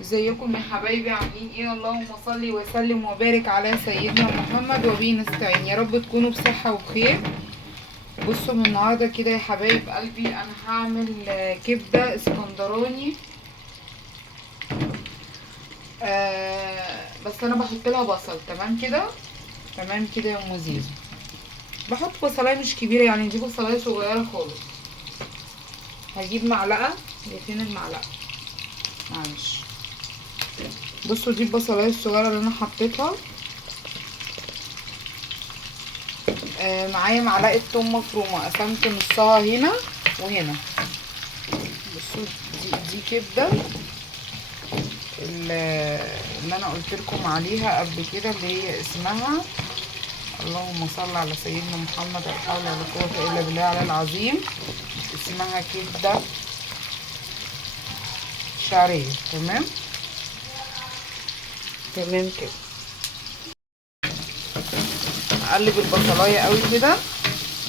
ازيكم يا حبايبي؟ عاملين ايه؟ اللهم صل وسلم وبارك على سيدنا محمد وبه نستعين. يا رب تكونوا بصحة وبخير. بصوا من النهارده كده يا حبايب قلبي انا هعمل كبدة اسكندراني. بس انا بحط لها بصل. تمام كده، تمام كده يا ام زيزو. بحط بصلايه مش كبيره، يعني دي بصلايه صغيره خالص. هجيب معلقه. هي فين المعلقه؟ معلش. بصوا دي البصلايه الصغيره اللي انا حطيتها. معايا معلقه توم مفرومه، قسمت نصها هنا وهنا. بصوا دي كبده اللي انا قلت لكم عليها قبل كده، اللي هي اسمها، اللهم صل على سيدنا محمد، لا حول ولا قوه الا بالله على العظيم. اسمها كبده شعريه. تمام تمام كده. اقلب البصلايه قوي كده.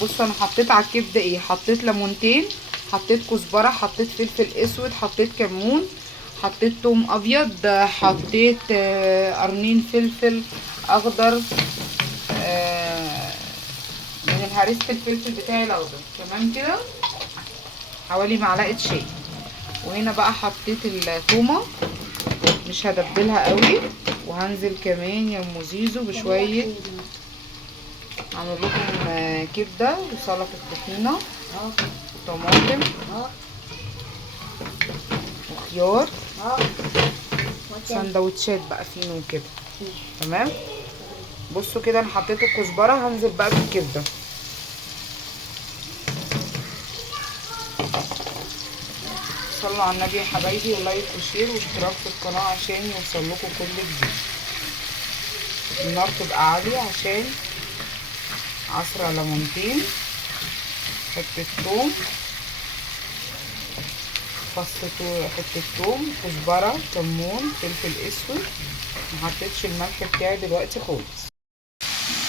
بصوا انا حطيت على الكبده ايه؟ حطيت ليمونتين، حطيت كزبره، حطيت فلفل اسود، حطيت كمون، حطيت توم ابيض، حطيت قرنين فلفل اخضر، من الهريسه الفلفل بتاعي الاخضر. تمام كده، حوالي معلقه شاي. وهنا بقى حطيت التومه، مش هدبلها قوي. وهنزل كمان يا ام زيزو بشويه. عامل لكم كبده وسلطه طحينه وطماطم وخيار، سندوتشات بقى فينو وكده. تمام. بصوا كده انا حطيت الكزبره، هنزل بقى بالكبده. صلوا على النبي يا حبايبي، ولايك وشير واشتراك في القناه عشان يوصلكوا كل جديد. النار تبقى عاليه عشان عصره ليمونتين، حته ثوم، حته ثوم، كزبره، كمون، فلفل اسود. محطتش الملح بتاعي دلوقتي خالص.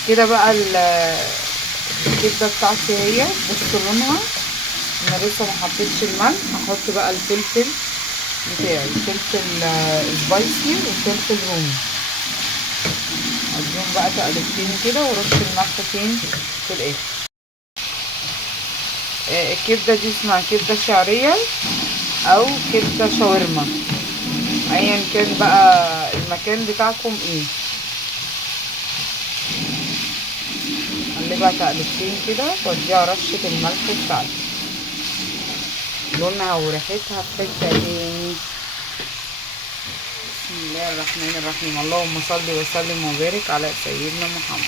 كده بقى الكبده بتاعتي هي، بصوا لونها. انا لسه ما حطيتش الملح. هحط بقى الفلفل بتاعي، فلفل سبايسي وفلفل رومي. اديهم بقى تقلبتين كده ورش الملح فين؟ في الاخر. الكبده دي اسمها كبده شعريه او كبده شاورما، ايا كان بقى المكان بتاعكم ايه. اقلبها تقلبتين كده واديها رشه الملح بتاعتي. لونها وريحتها في حته تاني. بسم الله الرحمن الرحيم. اللهم صل وسلم وبارك على سيدنا محمد.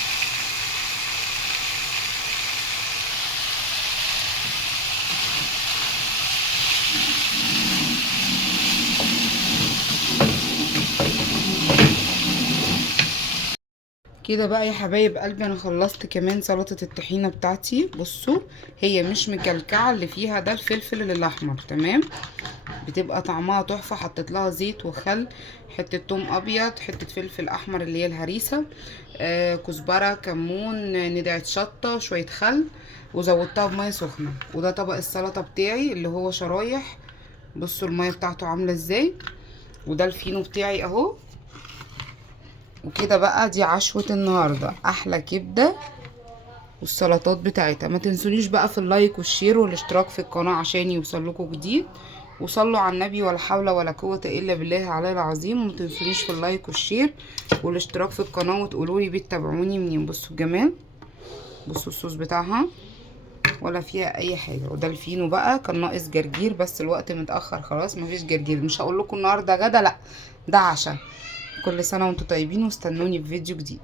كده بقى يا حبايب قلبي انا خلصت كمان سلطة الطحينة بتاعتي. بصوا هي مش مكلكعة، اللي فيها ده الفلفل الاحمر. تمام، بتبقى طعمها تحفة. حطيت لها زيت وخل، حتة توم ابيض، حتة فلفل احمر اللي هي الهريسة، كزبرة، كمون، ندعة شطة، شوية خل، وزودتها بمية سخنة. وده طبق السلطة بتاعي اللي هو شرايح. بصوا المية بتاعته عاملة ازاي. وده الفينو بتاعي اهو. وكده بقى دي عشوة النهاردة، احلى كبدة والسلطات بتاعتها. ما تنسونيش بقى في اللايك والشير والاشتراك في القناة عشان يوصلكوا جديد. وصلوا على النبي، ولا حول ولا قوة الا بالله على العظيم. وما تنسونيش في اللايك والشير والاشتراك في القناة، وتقولولي بتتابعوني منين. بصوا الجمال، بصوا الصوص بتاعها ولا فيها اي حاجة. وده الفينو بقى، كان ناقص جرجير بس الوقت متأخر خلاص، مفيش جرجير. مش هقول لكم النهاردة غدا، لا ده عشاء. كل سنة وانتم طيبين، واستنوني في فيديو جديد.